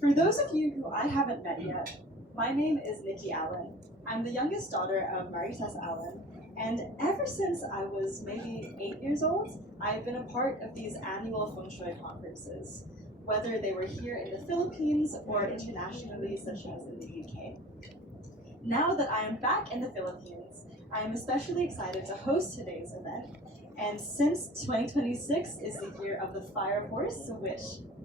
For those of you who I haven't met yet, my name is Nikki Allen. I'm the youngest daughter of Maritas Allen, and ever since I was maybe 8 years old, I've been a part of these annual Feng Shui conferences, whether they were here in the Philippines or internationally, such as in the UK. Now that I am back in the Philippines, I am especially excited to host today's event. And since 2026 is the year of the Fire Horse, which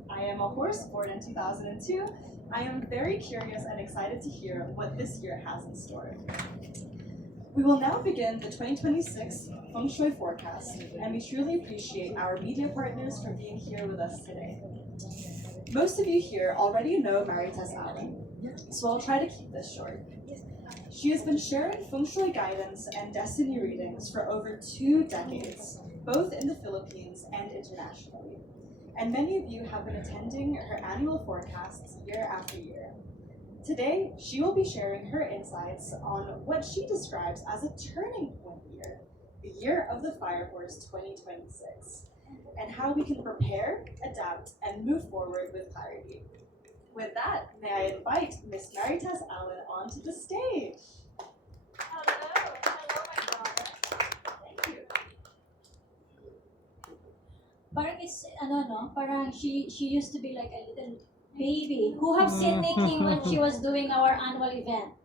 I am a horse born in 2002, I am very curious and excited to hear what this year has in store. We will now begin the 2026 Feng Shui forecast, and we truly appreciate our media partners for being here with us today. Most of you here already know Maritas Allen, so I'll try to keep this short. She has been sharing Feng Shui guidance and destiny readings for over 2 decades, both in the Philippines and internationally. And many of you have been attending her annual forecasts year after year. Today, she will be sharing her insights on what she describes as a turning point year, the year of the Fire Horse 2026, and how we can prepare, adapt, and move forward with clarity. With that, may I invite Miss Maritas Allen onto the stage. Hello, my daughter. Thank you. Parang it's, parang she used to be like a little baby. Who have seen Nikki when she was doing our annual event?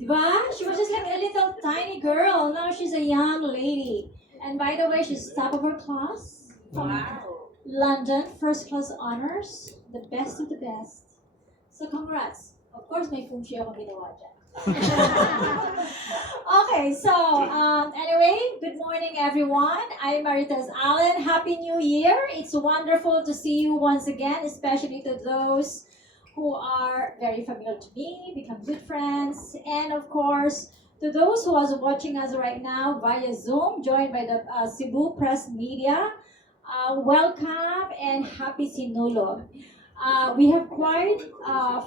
Diba? She was just like a little tiny girl. Now she's a young lady. And by the way, she's top of her class. Wow. London, first class honors. The best of the best. So congrats. Of course, may feng shui akong ginawa dyan. Okay, so anyway, good morning everyone. I'm Maritas Allen. Happy New Year. It's wonderful to see you once again, especially to those who are very familiar to me, become good friends, and of course, to those who are watching us right now via Zoom, joined by the Cebu Press Media. Welcome and happy Sinulog. We have quite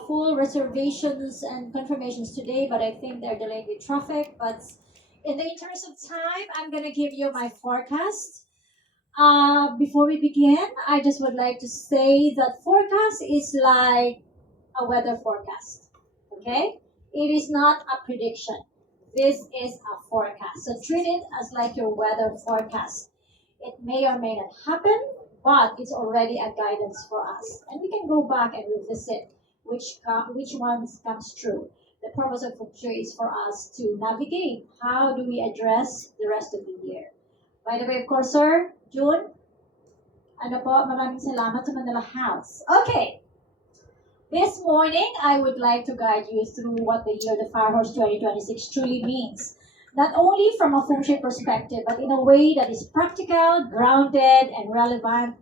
full reservations and confirmations today, but I think they're delayed with traffic. But in the interest of time, I'm going to give you my forecast. Before we begin, I just would like to say that forecast is like a weather forecast. Okay? It is not a prediction. This is a forecast. So treat it as like your weather forecast. It may or may not happen, but it's already a guidance for us. And we can go back and revisit which ones comes true. The purpose of Feng Shui is for us to navigate. How do we address the rest of the year? By the way, of course, sir, June, ano po, maraming salamat sa Manila House. Okay. This morning, I would like to guide you through what the year the Fire Horse 2026 truly means. Not only from a Feng Shui perspective, but in a way that is practical, grounded, and relevant.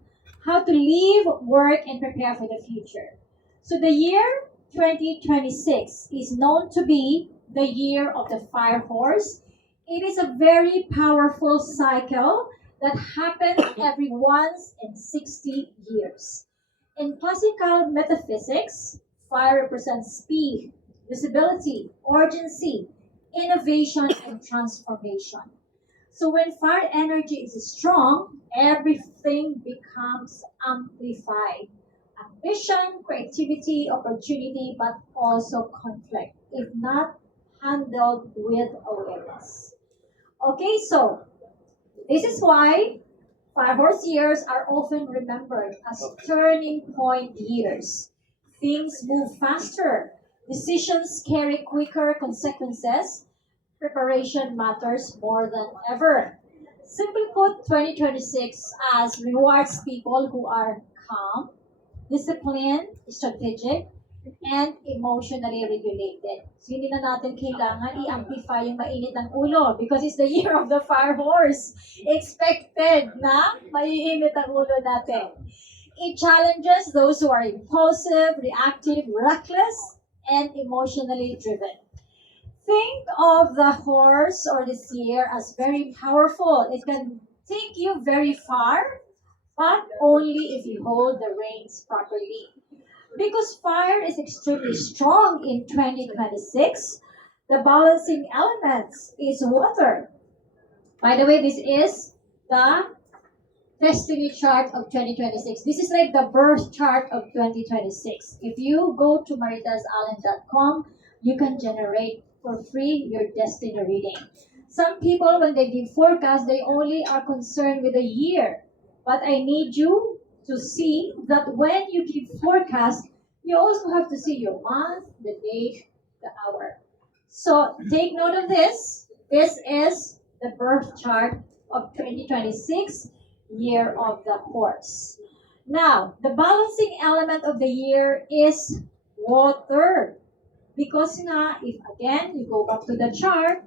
How to live, work, and prepare for the future. So the year 2026 is known to be the year of the Fire Horse. It is a very powerful cycle that happens every once in 60 years. In classical metaphysics, fire represents speed, visibility, urgency, innovation, and transformation. So when fire energy is strong, everything becomes amplified. Ambition, creativity, opportunity, but also conflict, if not handled with awareness. Okay, so this is why Fire Horse years are often remembered as turning point years. Things move faster, decisions carry quicker consequences, preparation matters more than ever. Simply put, 2026 as rewards people who are calm, disciplined, strategic, and emotionally regulated. So hindi na natin kailangan i-amplify yung mainit ng ulo because it's the year of the Fire Horse. Expected na maiinit ang ulo natin. It challenges those who are impulsive, reactive, reckless, and emotionally driven. Think of the horse or this year as very powerful. It can take you very far, but only if you hold the reins properly. Because fire is extremely strong in 2026, the balancing elements is water. By the way, this is the destiny chart of 2026. This is like the birth chart of 2026. If you go to maritasallen.com, you can generate for free your destiny reading. Some people, when they give forecast, they only are concerned with the year. But I need you to see that when you give forecast, you also have to see your month, the date, the hour. So take note of this. This is the birth chart of 2026, year of the horse. Now, the balancing element of the year is water. Because nga, if again you go back to the chart,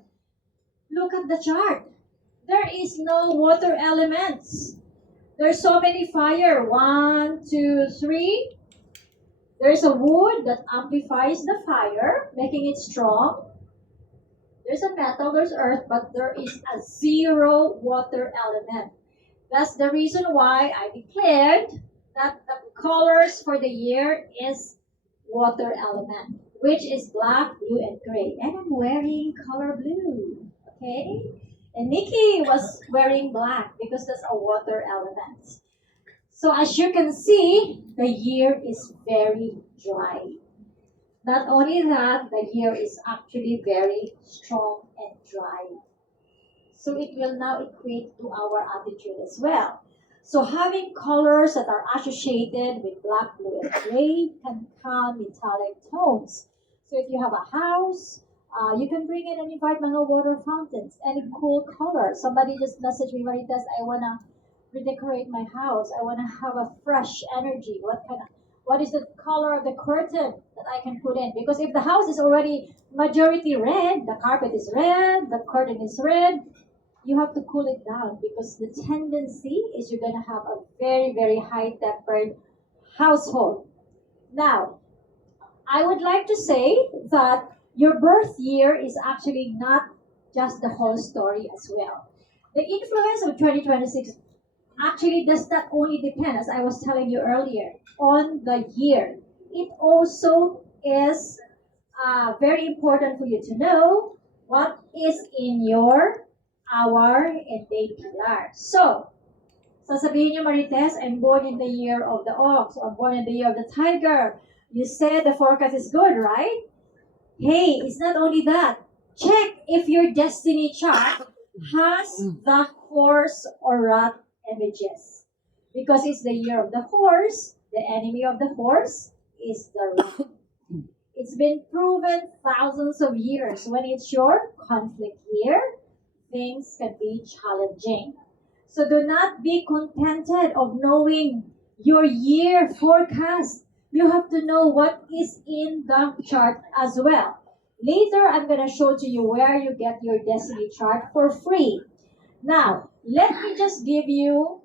look at the chart. There is no water elements. There's so many fire. One, two, three. There's a wood that amplifies the fire, making it strong. There's a metal, there's earth, but there is a zero water element. That's the reason why I declared that the colors for the year is water element, which is black, blue, and gray. And I'm wearing color blue, okay? And Nikki was wearing black because that's a water element. So as you can see, the year is very dry. Not only that, the year is actually very strong and dry. So it will now equate to our attitude as well. So having colors that are associated with black, blue, and gray can calm metallic tones. So if you have a house, you can bring in and invite mga water fountains, any cool color. Somebody just messaged me, Maritas, I wanna redecorate my house. I wanna have a fresh energy. What is the color of the curtain that I can put in? Because if the house is already majority red, the carpet is red, the curtain is red, you have to cool it down because the tendency is you're gonna have a very, very high tempered household. Now, I would like to say that your birth year is actually not just the whole story as well. The influence of 2026 actually does not only depend, as I was telling you earlier, on the year. It also is very important for you to know what is in your hour and day pillar. So, sasabihin niyo, Marites, I'm born in the year of the ox, or I'm born in the year of the tiger. You said the forecast is good, right? Hey, it's not only that. Check if your destiny chart has the horse or rat images. Because it's the year of the horse, the enemy of the horse is the rat. It's been proven thousands of years. When it's your conflict year, things can be challenging. So do not be contented of knowing your year forecast. You have to know what is in the chart as well. Later, I'm going to show to you where you get your destiny chart for free. Now, let me just give you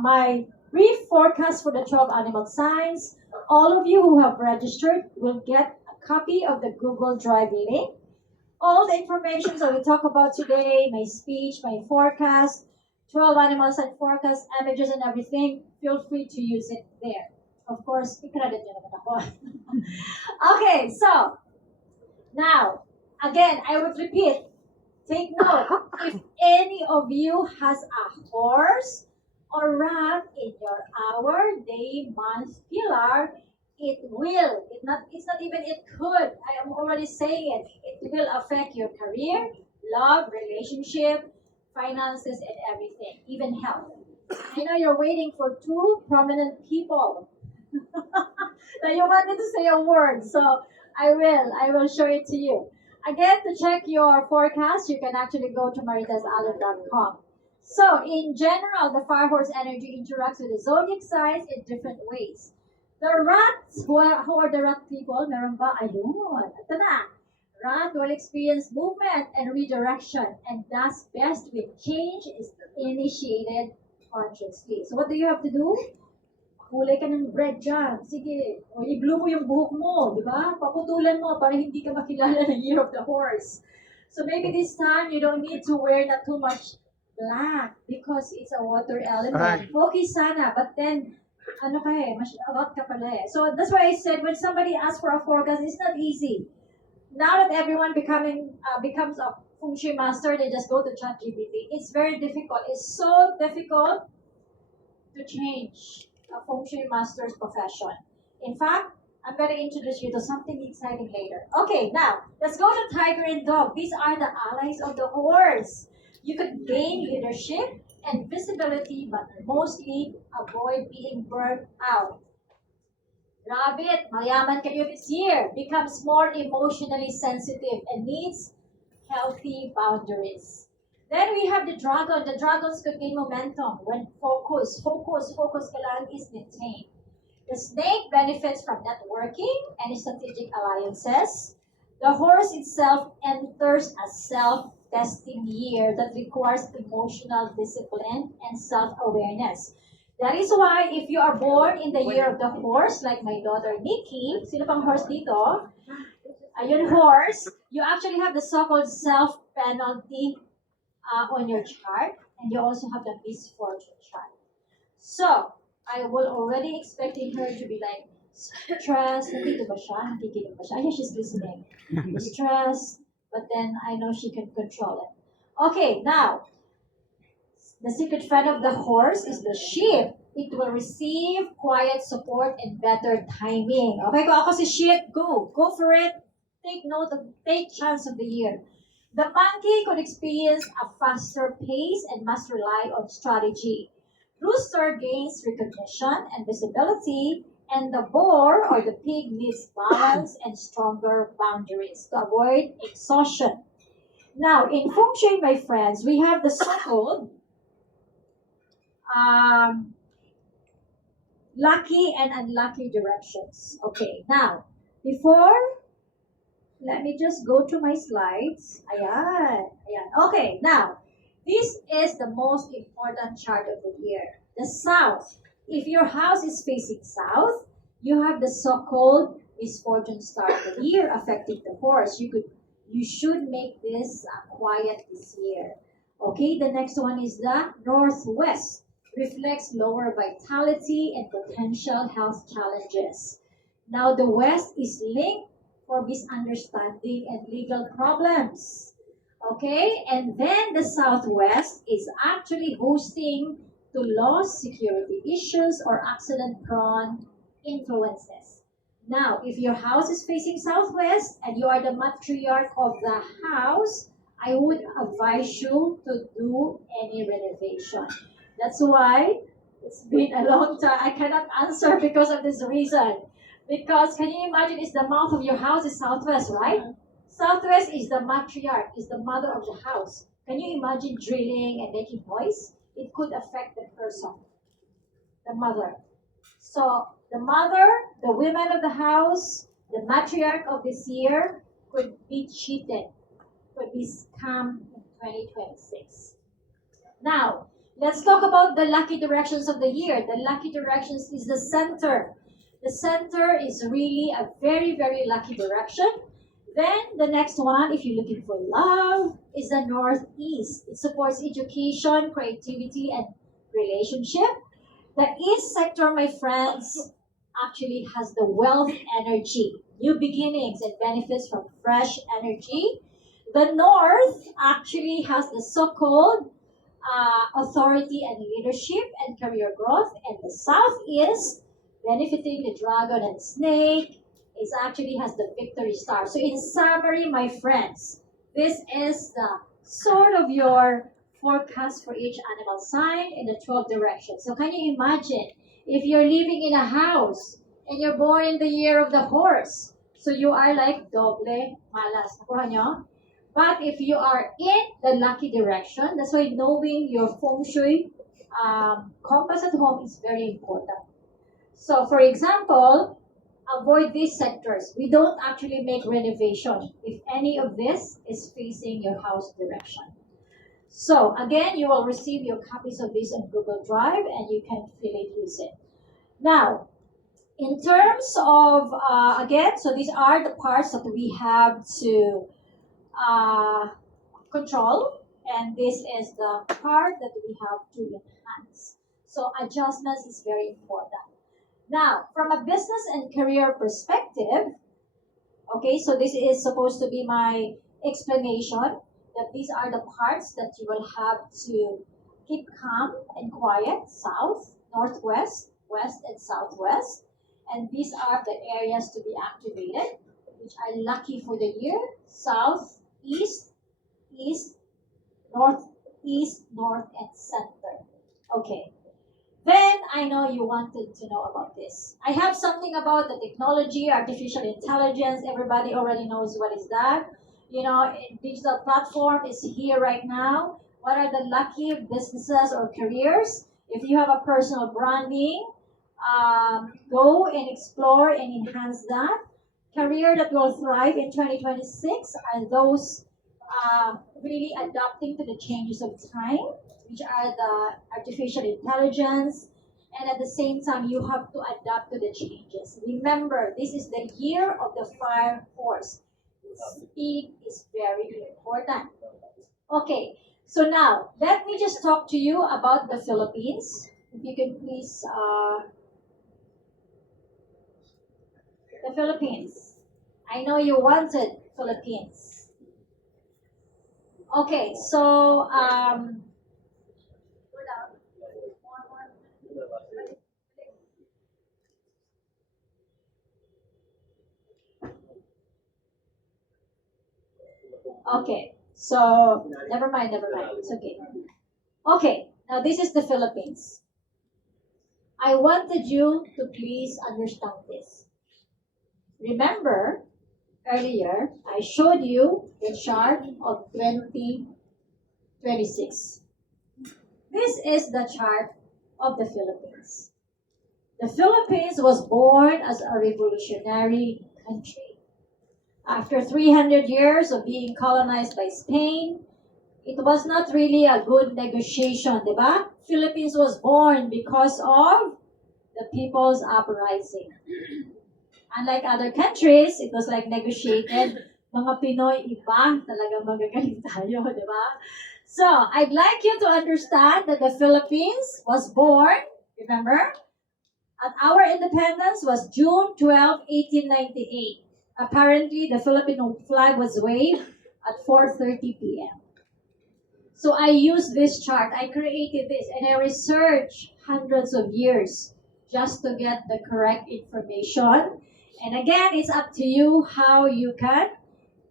my brief forecast for the 12 animal signs. All of you who have registered will get a copy of the Google Drive link. All the information that we talk about today, my speech, my forecast, 12 animals and forecast, images and everything, feel free to use it there. Of course, i-credit nyo naman ako. Okay, so, now, again, I would repeat, take note, if any of you has a horse or rat in your hour, day, month, pillar, it's not even it could, I am already saying it will affect your career, love, relationship, finances, and everything, even health. I know you're waiting for two prominent people. Now you wanted to say a word, so I will show it to you. Again, to check your forecast, you can actually go to maritasallen.com. So, in general, the fire horse energy interacts with the zodiac signs in different ways. The rats, who are the rat people? Meron ba? Ayun. Ito na. Rat will experience movement and redirection and does best when change is initiated consciously. So, what do you have to do? Kulay ka ng bread dyan. Sige. O, i-glue mo yung buhok mo, di ba? Paputulan mo para hindi ka makilala ng Year of the Horse. So maybe this time you don't need to wear not too much black because it's a water element. Okay sana, but then, ano ka mas awat ka pala eh. So that's why I said when somebody asks for a forecast, it's not easy. Now that everyone becomes a feng shui master, they just go to ChatGPT. It's very difficult. It's so difficult to change a feng shui master's profession. In fact, I'm going to introduce you to something exciting later. Okay, now let's go to tiger and dog. These are the allies of the horse. You could gain leadership and visibility, but mostly avoid being burnt out. Rabbit, mayaman kayo this year, becomes more emotionally sensitive and needs healthy boundaries. Then we have the dragon. The dragons could gain momentum when focus ka lang is maintained. The snake benefits from networking and strategic alliances. The horse itself enters a self-testing year that requires emotional discipline and self-awareness. That is why if you are born in the year of the horse, like my daughter Nikki, sino pang horse dito? Ayun, horse, you actually have the so-called self-penalty on your chart, and you also have the misfortune chart. So, I will already expecting her to be like, stressed, nandito ba siya? Nakikinig ba siya? Yeah, she's listening. Stressed, but then I know she can control it. Okay, now, the secret friend of the horse is the sheep. It will receive quiet support and better timing. Okay, kung ako si sheep, go. Go for it. Take chance of the year. The monkey could experience a faster pace and must rely on strategy. Rooster gains recognition and visibility, and the boar or the pig needs balance and stronger boundaries to avoid exhaustion. Now, in Feng Shui, my friends, we have the so-called um, lucky and unlucky directions. Okay, now, before, let me just go to my slides. Ayan, ayan. Okay, now, this is the most important chart of the year. The south. If your house is facing south, you have the so-called misfortune star of the year affecting the horse. You should make this quiet this year. Okay, the next one is the northwest. Reflects lower vitality and potential health challenges. Now the west is linked for misunderstanding and legal problems. Okay, and then the southwest is actually hosting to loss, security issues, or accident prone influences. Now, if your house is facing southwest and you are the matriarch of the house, I would advise you to do any renovation. That's why it's been a long time. I cannot answer because of this reason. Because can you imagine, it's the mouth of your house is southwest, right? Southwest is the matriarch, is the mother of the house. Can you imagine drilling and making noise? It could affect the person, the mother. So the mother, the women of the house, the matriarch of this year could be cheated, could be scammed in 2026. Now, let's talk about the lucky directions of the year. The lucky directions is the center. The center is really a very, very lucky direction. Then the next one, if you're looking for love, is the northeast. It supports education, creativity, and relationship. The east sector, my friends, actually has the wealth energy, new beginnings, and benefits from fresh energy. The north actually has the so-called authority and leadership and career growth, and the south is benefiting the dragon and snake. It actually has the victory star. So in summary, my friends, this is the sort of your forecast for each animal sign in the 12 directions. So can you imagine if you're living in a house and you're born in the year of the horse? So you are like doble malas. Nakuha nyo? But if you are in the lucky direction, that's why knowing your feng shui compass at home is very important. So for example, avoid these sectors. We don't actually make renovation if any of this is facing your house direction. So again, you will receive your copies of this on Google Drive and you can freely use it. Now, in terms of, again, so these are the parts that we have to control, and this is the part that we have to enhance. So adjustments is very important. Now, from a business and career perspective, okay, so this is supposed to be my explanation that these are the parts that you will have to keep calm and quiet, south, northwest, west, and southwest. And these are the areas to be activated, which are lucky for the year: south, east, east, north, east, north, and center. Okay. Then I know you wanted to know about this. I have something about the technology, artificial intelligence. Everybody already knows what is that. Digital platform is here right now. What are the lucky businesses or careers? If you have a personal branding, go and explore and enhance that. Career that will thrive in 2026 are those really adapting to the changes of time, which are the artificial intelligence, and at the same time, you have to adapt to the changes. Remember, this is the year of the fire horse. Speed is very important. Okay, so now let me just talk to you about the Philippines. If you can please, the Philippines. I know you wanted Philippines. Okay, so okay, so never mind, never mind. It's okay. Okay, now this is the Philippines. I wanted you to please understand this. Remember, earlier I showed you the chart of 2026. This is the chart of the Philippines. The Philippines was born as a revolutionary country. After 300 years of being colonized by Spain, it was not really a good negotiation, diba? Philippines was born because of the people's uprising. Unlike other countries, it was like negotiated. Mga Pinoy, iba, talagang magagaling tayo, diba? So, I'd like you to understand that the Philippines was born, remember? At our independence was June 12, 1898. Apparently, the Filipino flag was waved at 4:30 p.m. So I used this chart. I created this and I researched hundreds of years just to get the correct information. And again, it's up to you how you can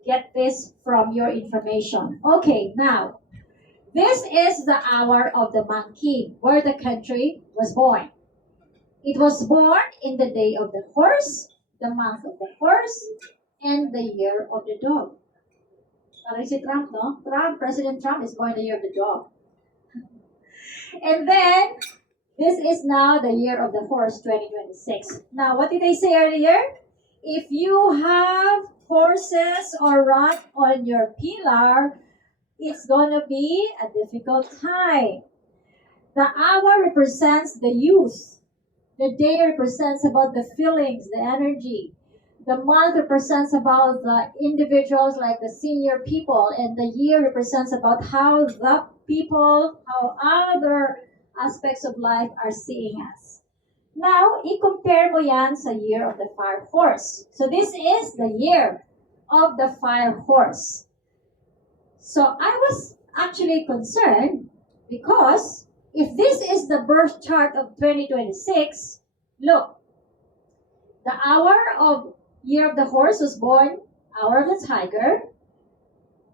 get this from your information. Okay, now, this is the hour of the monkey, where the country was born. It was born in the day of the horse, the month of the horse, and the year of the dog. Parang si Trump, no? President Trump is born the year of the dog. And then, this is now the year of the horse, 2026. Now, what did I say earlier? If you have horses or rat on your pillar, it's gonna be a difficult time. The hour represents the youth. The day represents about the feelings, the energy. The month represents about the individuals like the senior people. And the year represents about how the people, how other aspects of life are seeing us. Now, i-compare mo yan sa year of the fire horse. So this is the year of the fire horse. So I was actually concerned because if this is the birth chart of 2026, look, the hour of year of the horse was born, hour of the tiger.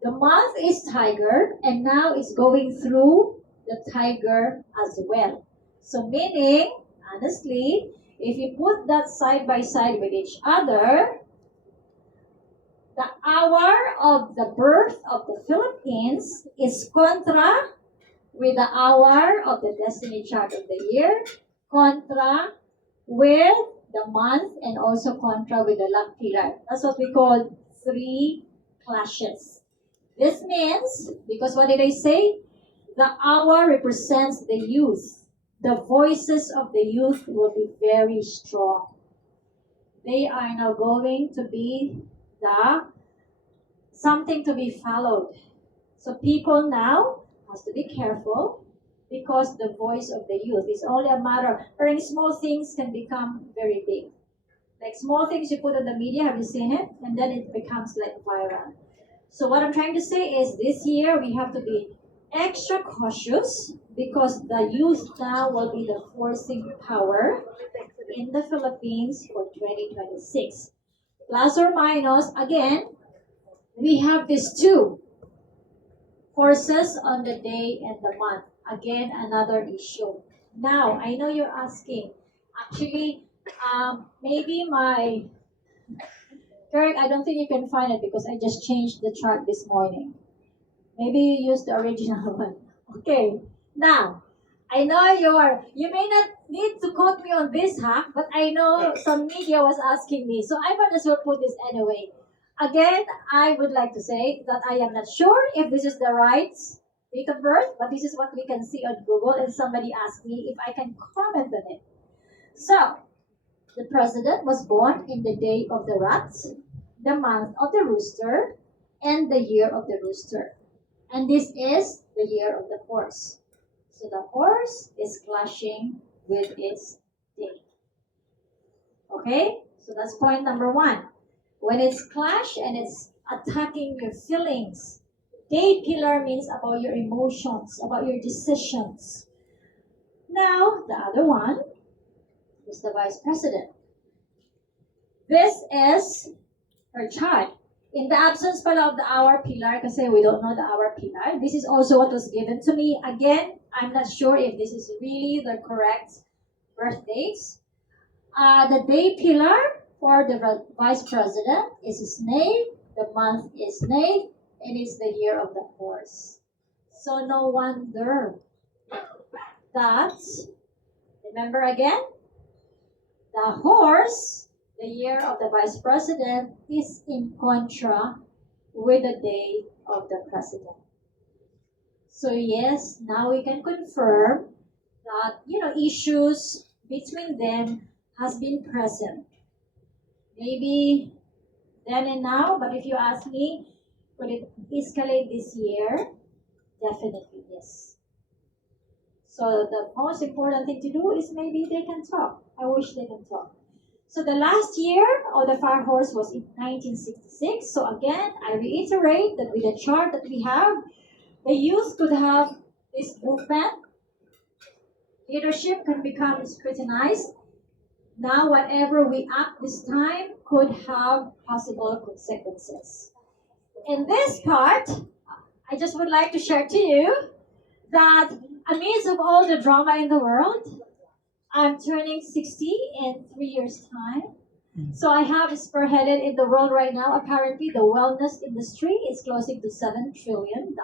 The month is tiger, and now it's going through the tiger as well. So meaning, honestly, if you put that side by side with each other, the hour of the birth of the Philippines is contra with the hour of the destiny chart of the year, contra with the month, and also contra with the luck pillar. That's what we call three clashes. This means, because what did I say? The hour represents the youth. The voices of the youth will be very strong. They are now going to be something to be followed. So people now has to be careful because the voice of the youth is only a matter. Very small things can become very big. Like small things you put on the media, have you seen it? And then it becomes like viral. So what I'm trying to say is this year we have to be extra cautious because the youth now will be the forcing power in the Philippines for 2026. Plus or minus, again, we have these two forces on the day and the month. Again, another issue. Now, I know you're asking, actually, maybe my, Derek, I don't think you can find it because I just changed the chart this morning. Maybe you use the original one. Okay. Now, I know you may not need to quote me on this, huh? But I know some media was asking me, so I might as well put this anyway. Again, I would like to say that I am not sure if this is the right date of birth, but this is what we can see on Google, and somebody asked me if I can comment on it. So, the president was born in the day of the rat, the month of the rooster, and the year of the rooster. And this is the year of the horse. So the horse is clashing with its day. Okay? So that's point number one. When it's clash and it's attacking your feelings, day pillar means about your emotions, about your decisions. Now, the other one is the vice president. This is her chart. In the absence pala of the hour pillar, kasi we don't know the hour pillar, this is also what was given to me. Again, I'm not sure if this is really the correct birth dates. The day pillar for the vice president is snake, the month is snake, and it's the year of the horse. So no wonder that, remember again, the horse, the year of the vice president, is in contra with the day of the president. So yes, now we can confirm that issues between them has been present. Maybe then and now, but if you ask me, could it escalate this year? Definitely yes. So the most important thing to do is maybe they can talk. I wish they can talk. So the last year of the fire horse was in 1966. So again, I reiterate that with the chart that we have, the youth could have this movement. Leadership can become scrutinized. Now, whatever we act this time could have possible consequences. In this part, I just would like to share to you that amidst of all the drama in the world, I'm turning 60 in 3 years' time. So I have spearheaded in the world right now. Apparently, the wellness industry is closing to $7 trillion.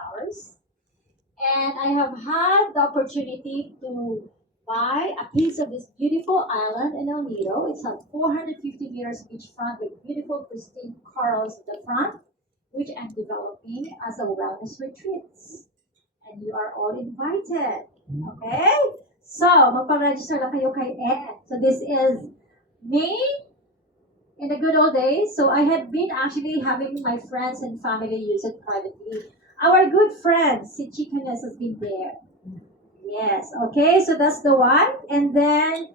And I have had the opportunity to buy a piece of this beautiful island in El Nido. It's a 450 meters beachfront with beautiful pristine corals at the front, which I'm developing as a wellness retreat. And you are all invited. Okay? So, magpa-register lang kayo kay Ed. So this is me in the good old days. So I had been actually having my friends and family use it privately. Our good friend, si Chicanes, has been there. Yes, okay, so that's the one. And then,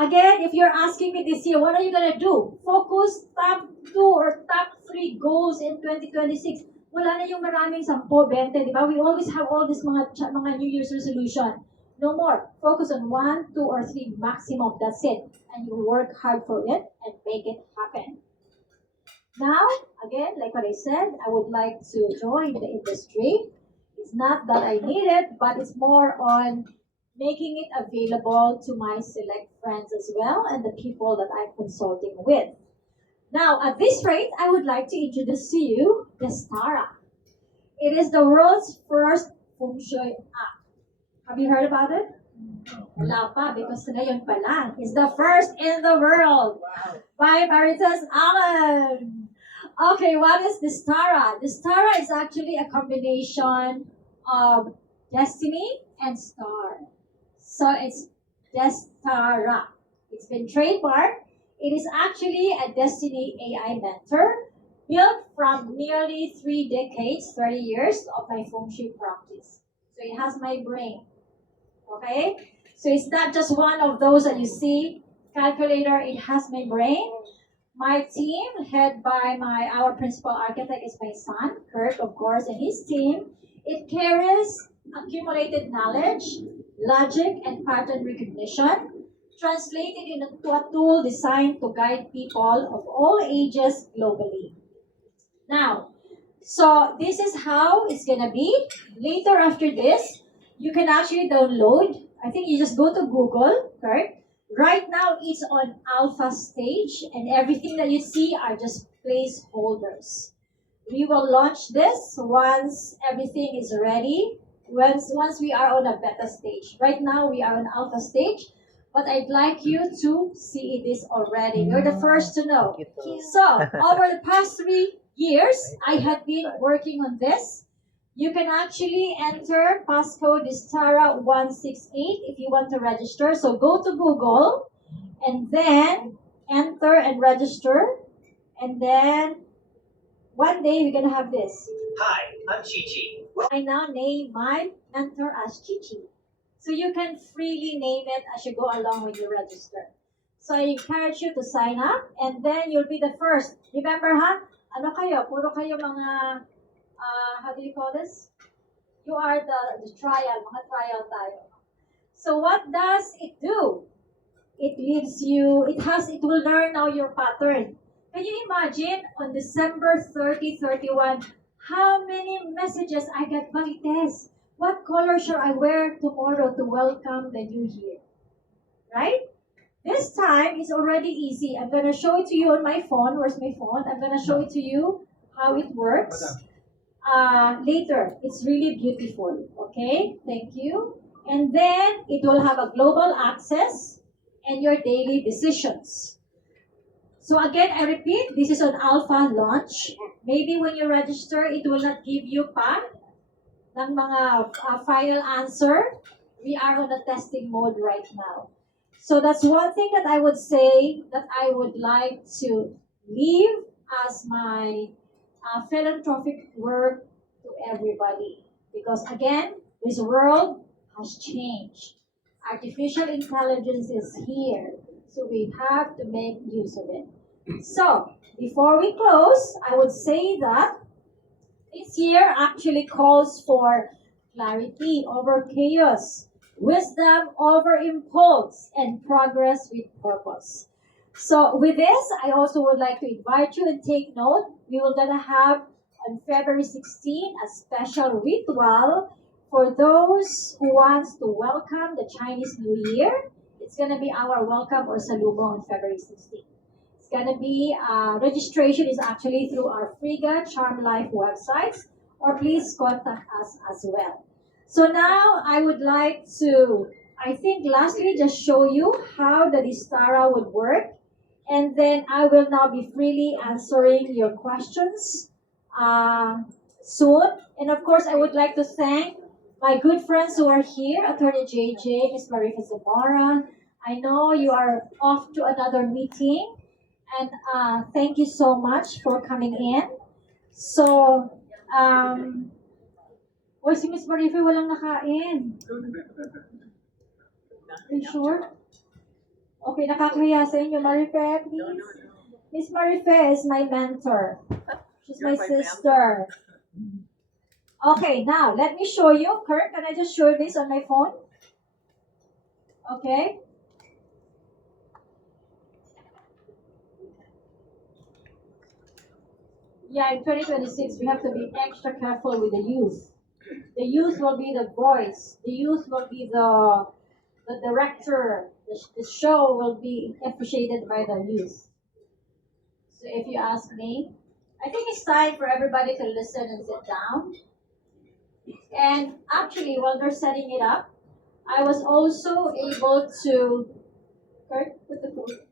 again, if you're asking me this year, what are you going to do? Focus top 2 or top 3 goals in 2026. Wala na yung maraming 10, 20, di ba? We always have all these mga New Year's resolution. No more. Focus on 1, 2, or 3 maximum. That's it. And you work hard for it and make it happen. Now, again, like what I said, I would like to join the industry. It's not that I need it, but it's more on making it available to my select friends as well and the people that I'm consulting with. Now, at this rate, I would like to introduce to you the Stara. It is the world's first feng shui app. Have you heard about it? Wala pa, because ngayon pa lang. It's the first in the world by Maritas Allen. Okay, what is the Stara? The Stara is actually a combination of destiny and star. So it's Destara. It's been trademarked. It is actually a destiny AI mentor built from nearly 3 decades, 30 years of my feng shui practice. So it has my brain. Okay? So it's not just one of those that you see calculator, it has my brain. My team, led by our principal architect, is my son, Kirk, of course, and his team It carries accumulated knowledge, logic, and pattern recognition, translated into a tool designed to guide people of all ages globally. Now, so this is how it's gonna be. Later after this, you can actually download. I think you just go to Google, right? Right now it's on alpha stage and everything that you see are just placeholders. We will launch this once everything is ready. Once we are on a beta stage. Right now we are on alpha stage, but I'd like you to see this already. You're the first to know. So, over the past 3 years, I had been working on this. You can actually enter passcode is Tara168 if you want to register. So go to Google and then enter and register. And then one day we're gonna have this. Hi, I'm Chi Chi. I now name my mentor as Chichi. So you can freely name it as you go along when you register. So I encourage you to sign up and then you'll be the first. Remember ha? Ano kayo? Puro kayo mga, how do you call this? You are the trial, mga trial tayo. So what does it do? It gives you, it will learn now your pattern. Can you imagine on December 30, 31, how many messages I get, Marites? What color shall I wear tomorrow to welcome the new year? Right? This time is already easy. I'm gonna show it to you on my phone. Where's my phone? I'm gonna show it to you how it works. Later. It's really beautiful. Okay? Thank you. And then it will have a global access and your daily decisions. So again, I repeat, this is an alpha launch. Maybe when you register, it will not give you pa ng mga final answer. We are on a testing mode right now. So that's one thing that I would say that I would like to leave as my philanthropic work to everybody. Because again, this world has changed. Artificial intelligence is here. So we have to make use of it. So, before we close, I would say that this year actually calls for clarity over chaos, wisdom over impulse, and progress with purpose. So with this, I also would like to invite you and take note. We will gonna have on February 16 a special ritual for those who wants to welcome the Chinese New Year. It's gonna be our welcome or salubong on February 16. It's gonna be registration is actually through our Friga Charm Life websites, or please contact us as well. So now I would like to, I think lastly, just show you how the Distara would work. And then I will now be freely answering your questions soon. And of course, I would like to thank my good friends who are here, Attorney JJ, Ms. Marifa Zamora. I know you are off to another meeting. And thank you so much for coming in. So, si Ms. Marifa walang nakain. Are you sure? Okay, nakakahiya sa inyo, Marife, please. Miss Marife is my mentor. She's my sister. Okay, now, let me show you. Kurt, can I just show this on my phone? Okay. Yeah, in 2026, we have to be extra careful with the youth. The youth will be the voice. The youth will be the director. The show will be appreciated by the youth. So if you ask me, I think it's time for everybody to listen and sit down. And actually, while they're setting it up, I was also able to, Kurt, put the food.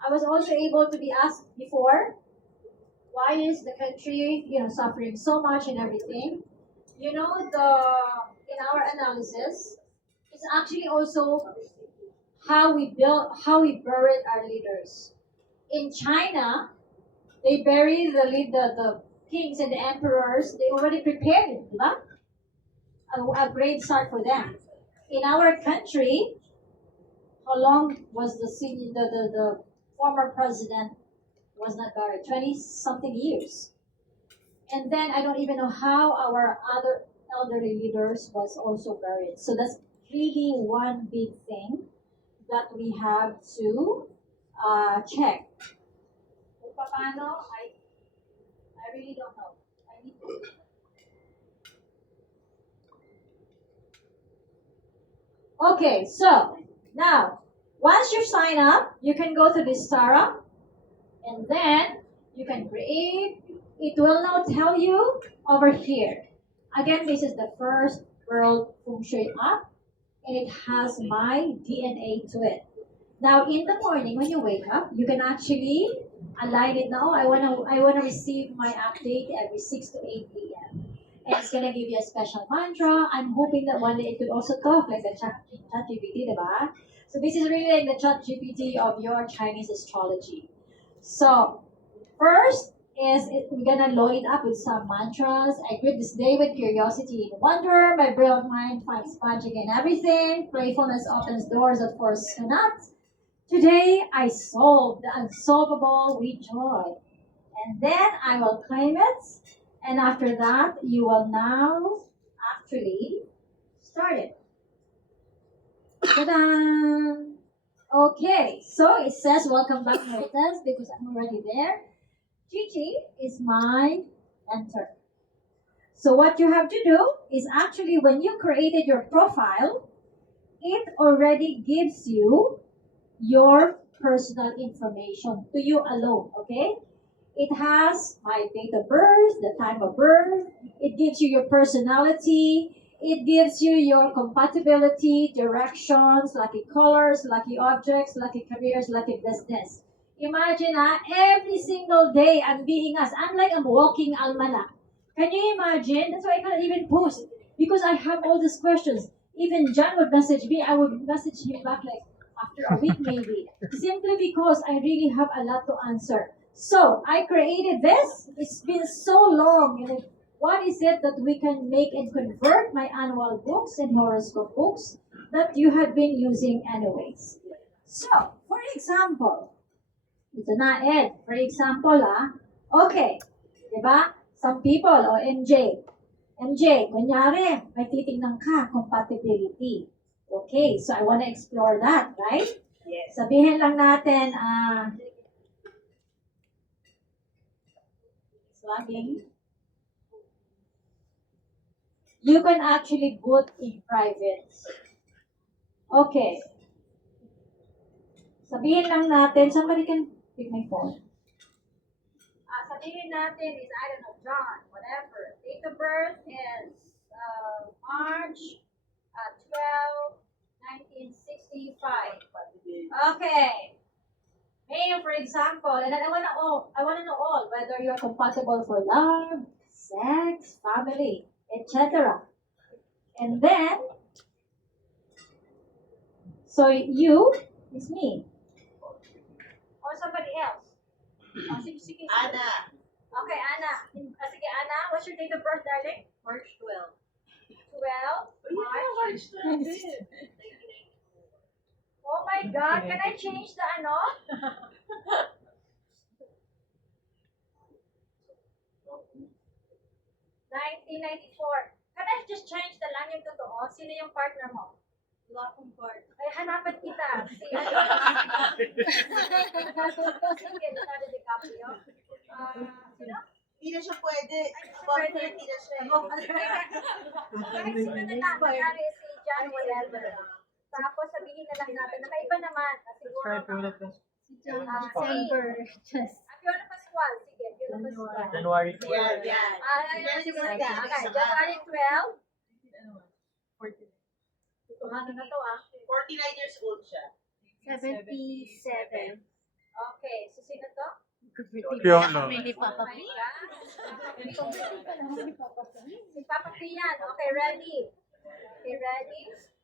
I was also able to be asked before, why is the country, suffering so much and everything? In our analysis, it's actually also how we buried our leaders. In China, they bury the kings and the emperors. They already prepared it, diba? A great start for them. In our country, how long was the former president was not buried? 20-something years. And then I don't even know how our other elderly leaders was also buried. So that's really one big thing that we have to check. Kung paano, I really don't know. I need to. Okay, so now once you sign up, you can go to this Tara, and then you can create. It will now tell you over here. Again, this is the first World Feng Shui app, and it has my DNA to it. Now, in the morning when you wake up, you can actually align it now. I wanna receive my update every 6 to 8 a.m. And it's gonna give you a special mantra. I'm hoping that one day it could also talk like the ChatGPT, diba? So this is really like the ChatGPT of your Chinese astrology. So first is we're gonna load it up with some mantras. I greet this day with curiosity and wonder. My brilliant mind finds magic in everything. Playfulness opens doors that force cannot. Today I solve the unsolvable with joy. And then I will claim it. And after that, you will now actually start it. Ta-da! Okay, so it says welcome back, Maritas, because I'm already there. Gigi is my mentor. So what you have to do is actually when you created your profile, it already gives you your personal information to you alone, okay? It has my date of birth, the time of birth, it gives you your personality, it gives you your compatibility, directions, lucky colors, lucky objects, lucky careers, lucky business. Imagine every single day I'm being asked. I'm like a walking almanac. Can you imagine? That's why I cannot even post because I have all these questions. Even John would message me, I would message him back like after a week maybe. Simply because I really have a lot to answer. So I created this. It's been so long. And what is it that we can make and convert my annual books and horoscope books that you have been using anyways? So, for example, ito na, Ed. For example, okay, di ba? Some people, MJ, kunyari, may titingnan ka, compatibility. Okay, so I want to explore that, right? Yes. Sabihin lang natin, slugging. You can actually put in private. Okay. Sabihin lang natin, somebody can pick my phone. Sabihin natin is, I don't know, John, whatever. Date of birth is March 12, 1965. Okay. Name, for example, and then I wanna know all, whether you're compatible for love, sex, family, etc. And then, so you is me. Or somebody else. Sige. Ana. Okay, Anna. Sige, Anna, what's your date of birth, darling? March 12. 12 March. Oh my God, can I change the ano? 1994. Can I just change the lang yung totoo? Sino yung partner mo? Wala akong part. Ay, hanapan kita. Si Sige, Leonardo DiCaprio. Sino? Hindi na siya pwede. Pwede. Hindi na siya. Kahit sino na lang. Kunyari si John, whatever. Tapos sabihin na lang natin na may iba naman. Siguro. December. Fiona Pascual. Sige, Fiona Pascual. January 12. Yan. Sige. Okay, January 12. Ano na to 49 years old siya. 77. Okay, so sino to? Fiona. Hindi pa Oh my gosh. Si Papa P yan. Okay, ready? Okay, ready?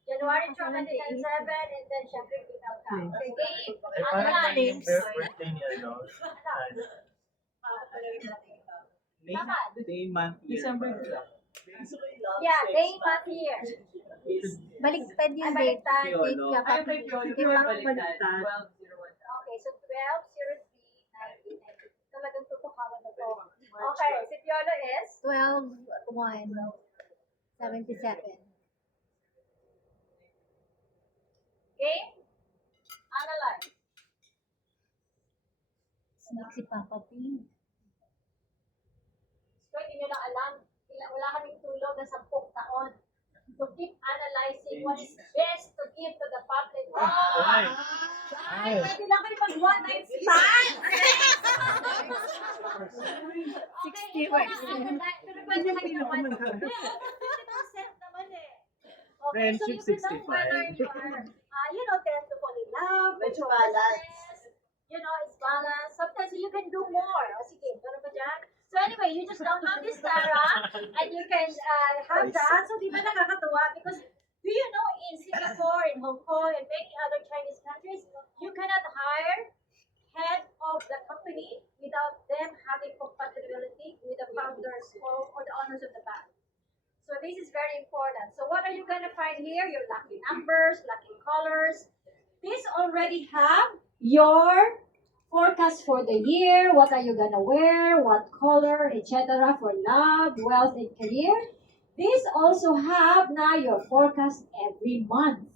January 12, 1997, and then syempre female ka. Okay, game. Eh, Ano parang yan? may birthday niya, no? Tama. Day, month, year. December. Yeah, day, month, year. Baliktad yung Ay, date. baliktad. Date Piolo. ka pa. Ay, may Piolo. Sige pa. Baliktad. Okay, so 12, 03, 1990. Talagang tutukawan na to. Okay, si Piolo is? 12-1. 77. Game? Analyze. Sneak si Papa P. So, hindi nyo na alam, wala kaming tulog na 10 taon to keep analyzing what is best to give to the public. Ay. Ay, pwede lang kayo mag one night stand. 60 words. Pero pwede kayo naman. 50% naman eh. Okay, Friendship, so you can know 65. whether you are, tend to fall in love. Medyo or balance. stress. It's balance. Sometimes you can do more. O sige, meron ba dyan? So anyway, you just download this Tara and you can have that. So di ba nakakatuwa? Because do you know in Singapore, in Hong Kong, and many other Chinese countries, you cannot hire head of the company without them having compatibility with the founders or the owners of the bank. So this is very important. So what are you going to find here? Your lucky numbers, lucky colors. These already have your forecast for the year. What are you going to wear? What color, etc. for love, wealth, and career. These also have now your forecast every month.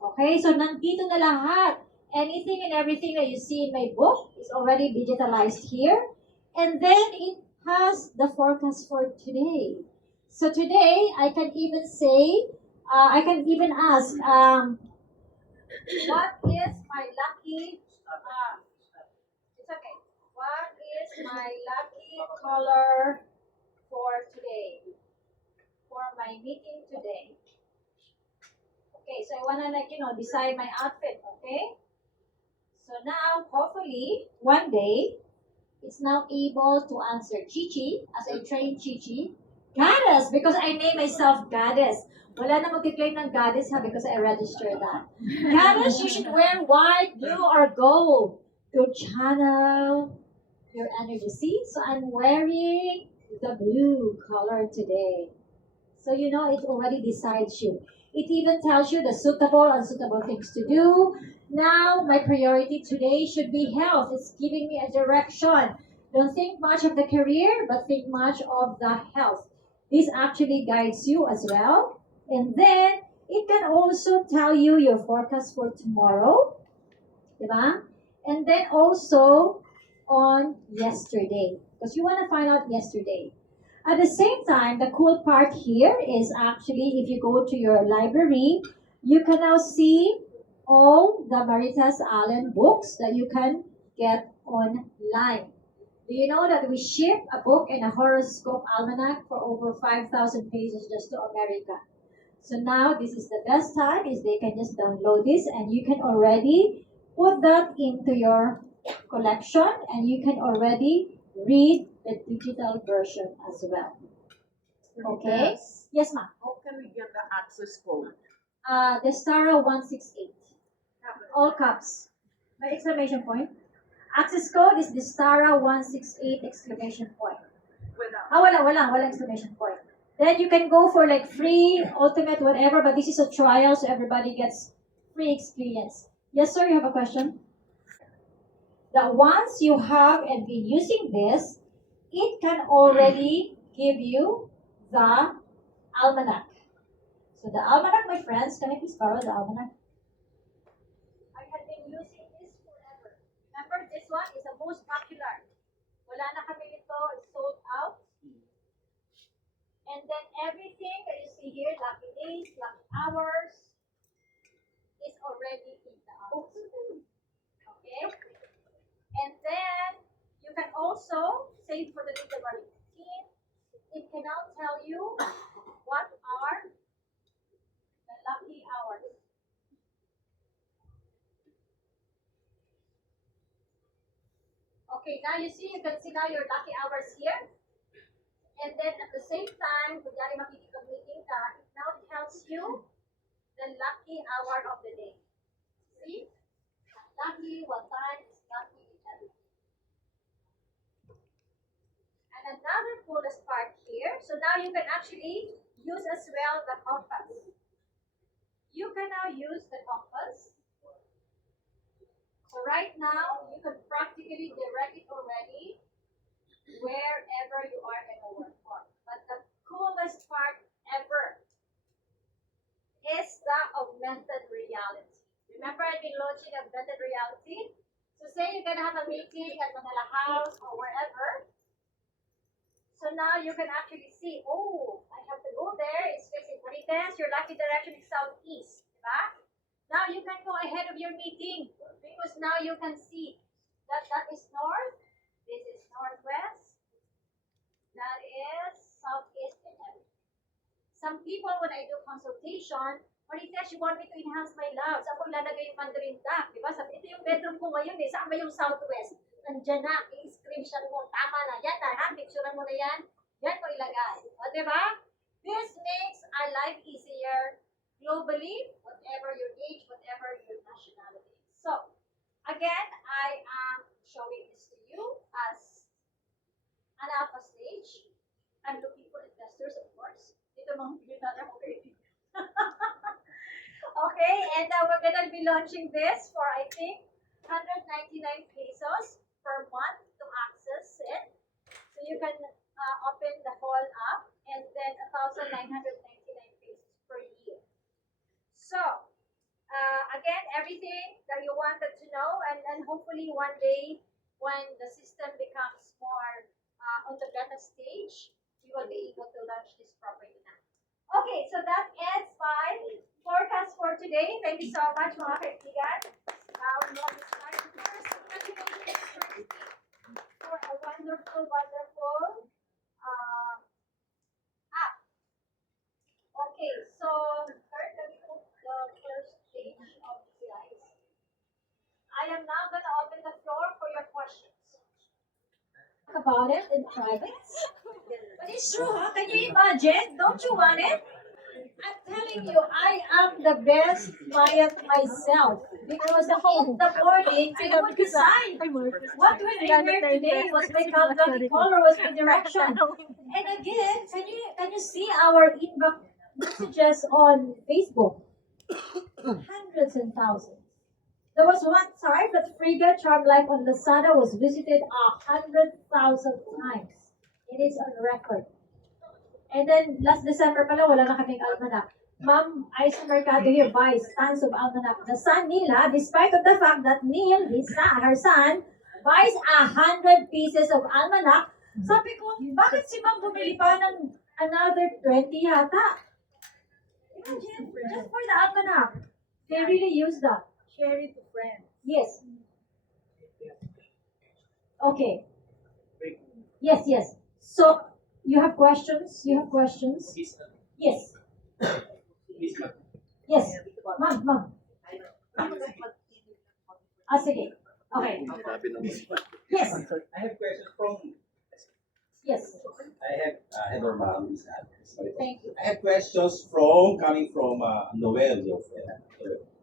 Okay, so nandito na lahat. Anything and everything that you see in my book is already digitalized here. And then it has the forecast for today. So today, I can even say, I can even ask, what is my lucky, it's okay. What is my lucky color for today? For my meeting today. Okay, so I wanna decide my outfit, okay? So now, hopefully, one day, it's now able to answer Chichi, as I train Chichi. Goddess, because I name myself Goddess. Wala na mag-claim ng Goddess ha, because I registered that. Goddess, you should wear white, blue, or gold to channel your energy. See? So I'm wearing the blue color today. So it already decides you. It even tells you the suitable, unsuitable things to do. Now, my priority today should be health. It's giving me a direction. Don't think much of the career, but think much of the health. This actually guides you as well. And then, it can also tell you your forecast for tomorrow. Diba? And then also on yesterday. Because you want to find out yesterday. At the same time, the cool part here is actually if you go to your library, you can now see all the Maritas Allen books that you can get online. Do you know that we ship a book and a horoscope almanac for over 5,000 pages just to America? So now this is the best time is they can just download this and you can already put that into your collection and you can already read the digital version as well. Okay? Yes, ma'am. How can we get the access code? The Stara 168. All caps. My exclamation point. Access code is the Stara 168 exclamation point. Wala exclamation point. Then you can go for like free, ultimate, whatever, but this is a trial so everybody gets free experience. Yes, sir, you have a question? That once you have and been using this, it can already give you the almanac. So the almanac, my friends, can I please borrow the almanac? I have been using this forever. Remember, this one is the most popular. Wala na kami nito, it's sold out. And then everything that you see here, lucky days, lucky hours, is already in the almanac. Okay? And then you can also save for the February 15th. It can now tell you what are the lucky hours. Okay, now you can see now your lucky hours here. And then at the same time, kunyari makikipag-meeting ka, it now tells you the lucky hour of the day. See? Lucky, what time is lucky, everything. And another coolest part here, so now you can actually use as well the compass. You can now use the compass. So right now, you can practically direct it already wherever you are going to work for. But the coolest part ever gonna have a meeting at Manila House or wherever. So now you can actually see, oh, I have to go there. It's facing Marites. Your lucky direction is southeast. Diba? Now you can go ahead of your meeting because now you can see that is north. This is northwest. That is southeast and everything. Some people, when I do consultation, Marites, you want me to enhance my love. Saan ko ilalagay yung Mandarin duck? Diba? Sabi, ito yung bedroom ko ngayon eh. Saan ba yung southwest? Nandiyan na. I-screenshot mo. Tama na. Yan na. Ha? Picturean mo na yan. Yan mo ilagay. O, diba? This makes our life easier globally, whatever your age, whatever your nationality. So, again, I am showing this to you as an alpha stage. I'm looking for investors, of course. Ito mga pinuntan ako baby. Okay, and we're gonna be launching this for, I think, 199 pesos per month to access it. So you can open the whole app, and then 1,999 pesos per year. So, again, everything that you wanted to know, and hopefully one day, when the system becomes more on the beta stage, we will be able to launch this properly now. Okay, so that ends my forecast for today. Thank you so much, mga kaibigan. We're going to start the first. Congratulations for a wonderful, wonderful app. Okay, so third, let me put the first page of the slides. I am now going to open the floor for your questions. Talk about it in private. But it's true, huh? Can you imagine? Don't you want it? I'm telling you, I am the best client myself. Because in the morning, I would decide what will I wear today, was my Calvary color, was my direction. And again, can you see our inbox messages on Facebook? Hundreds and thousands. There was one time that Friga Charm Life on Lazada was visited 100,000 times. It is on record. And then last December pala, wala na kaming almanac. Ma'am, Aisa Mercado here buys tons of almanac. The son nila, despite of the fact that Neil, her son, buys 100 pieces of almanac, sabi ko, bakit si ma'am bumili pa ng another 20 yata? Imagine, just for the almanac. They really use that. Share it to friends. Yes. Okay. Yes, yes. So, you have questions? You have questions? Yes. Yes. Ma'am. Sige. Okay. Yes. I have questions from. Yes. I have hello, ma'am. Thank you. I have questions coming from Noel, your friend.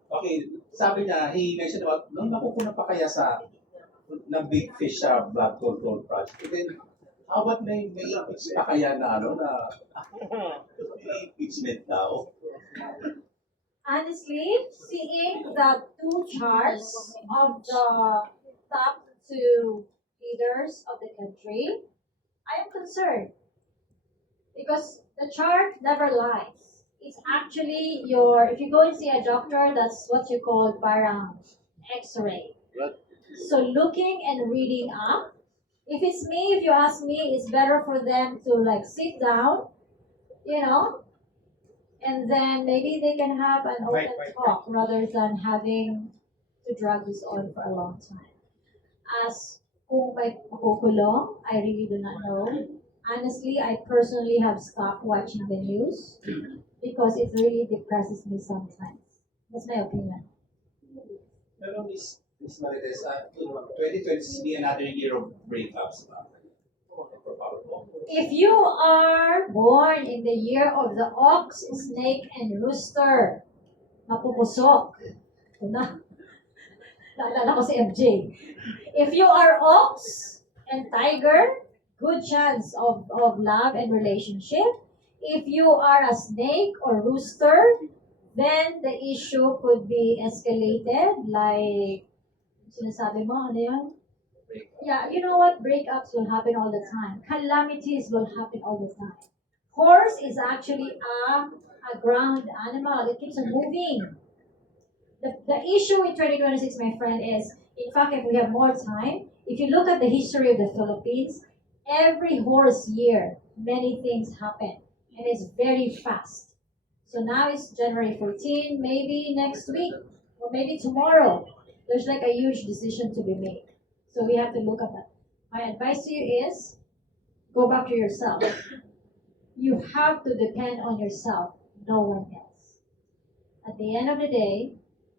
Okay, sabi niya, he mentioned about, nung nakukuha pa kaya sa big fish sa blood control project. And then, how about may impeach pa kaya na may impeachment daw? Honestly, seeing the two charts of the top two leaders of the country, I am concerned. Because the chart never lies. It's actually if you go and see a doctor, that's what you call parang x-ray. So looking and reading up, if it's me, if you ask me, it's better for them to sit down, and then maybe they can have an open talk rather than having to drag this on for a long time. As kung may makukulong, I really do not know. Honestly, I personally have stopped watching the news because it really depresses me sometimes. That's my opinion. Pero Miss Marites, 2020 be another year of breakups. If you are born in the year of the ox, snake, and rooster, mapupusok. Ito na. Naalala ko si MJ. If you are ox and tiger, good chance of love and relationship. If you are a snake or rooster, then the issue could be escalated, like, sinasabi mo, ano yun? Yeah, you know what? Breakups will happen all the time. Calamities will happen all the time. Horse is actually a ground animal. It keeps on moving. The issue in 2026, my friend, is In fact, if we have more time, if you look at the history of the Philippines, every horse year, many things happen. And it's very fast. So now it's January 14, maybe next week, or maybe tomorrow. There's like a huge decision to be made. So we have to look at that. My advice to you is, go back to yourself. You have to depend on yourself, no one else. At the end of the day,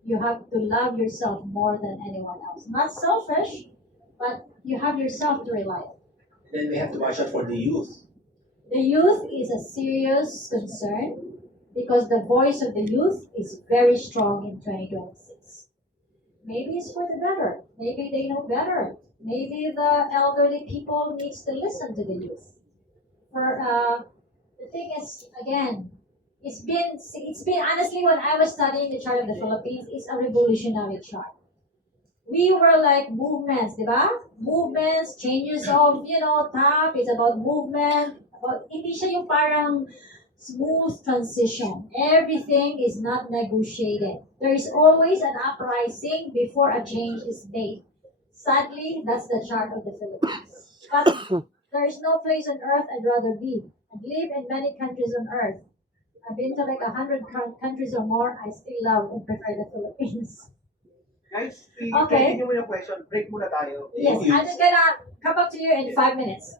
you have to love yourself more than anyone else. Not selfish, but you have yourself to rely on. Then we have to watch out for the youth. The youth is a serious concern because the voice of the youth is very strong in 2026. Maybe it's for the better. Maybe they know better. Maybe the elderly people needs to listen to the youth. The thing is, again, it's been honestly, when I was studying the chart of the Philippines, it's a revolutionary chart. We were like movements, diba? Movements, changes of, top, it's about movement. Hindi siya yung parang smooth transition. Everything is not negotiated. There is always an uprising before a change is made. Sadly, that's the chart of the Philippines. But there is no place on earth I'd rather be. I've lived in many countries on earth. I've been to like 100 countries or more. I still love and prefer the Philippines. Guys, Okay. continue mo yung question. Break muna tayo. Yes, I'm just gonna come back to you in 5 minutes.